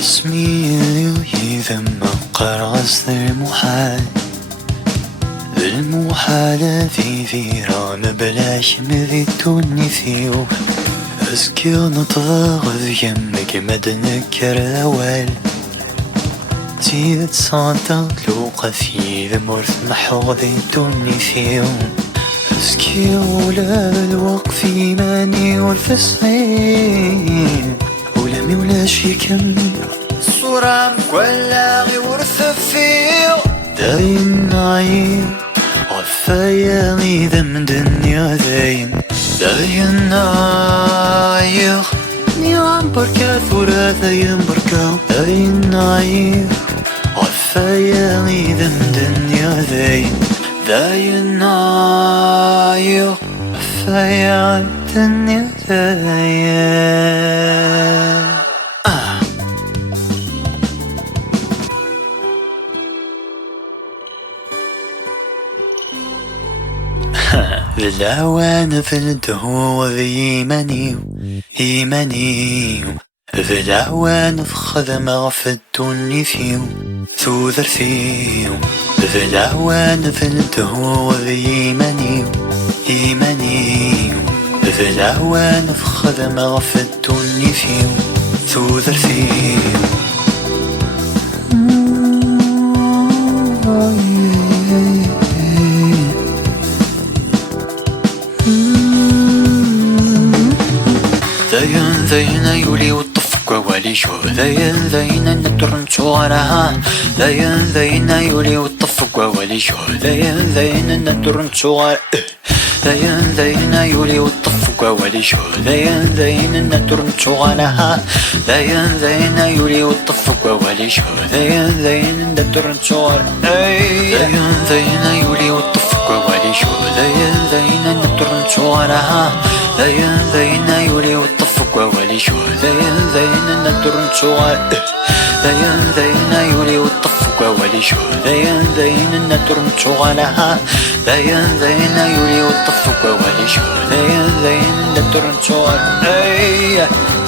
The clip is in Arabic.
اسمي يذم قرص المحال المحال في ذيران بلاش مذيتوني فيو اسكي نتغاغذ يمك مدنك روال تيد سانتا تلوقا في ذمورث محوضي توني فيو اسكي ولا بالوقف ماني والفسحين ولمي ولا شي كم الصورة مكولا غي ورث فيو داين نعير غفايا غي ذم دنيا داين نعير نيوان بركا ثورة ذاين بركا داين نعير غفايا غي ذم دنيا داين نعير غفايا دنيا بالعوان في الدهو إيماني بالعوان في خدمة غفتوني فيو ثوذر فيو بالعوان في الدهو إيماني بالعوان في خدمة غفتوني فيو ثوذر فيو ذاين يولي والطفق ووالي شو ذاين ندرنتو غراها ذاين يولي والطفق ووالي شو ذاين ندرنتو غراها ذاين يولي والطفق ووالي شو ذاين ندرنتو غراها ذاين يولي والطفق ووالي شو ذاين ندرنتو غراها ذاين يولي والطفق ووالي شو ذاين ندرنتو غراها ذاين يولي والطفق ووالي شو ذاين ندرنتو غراها ذاين يولي والطفق ووالي شو ذاين ندرنتو غراها ذاين يولي والطفق ووالي شو ذاين ندرنتو غراها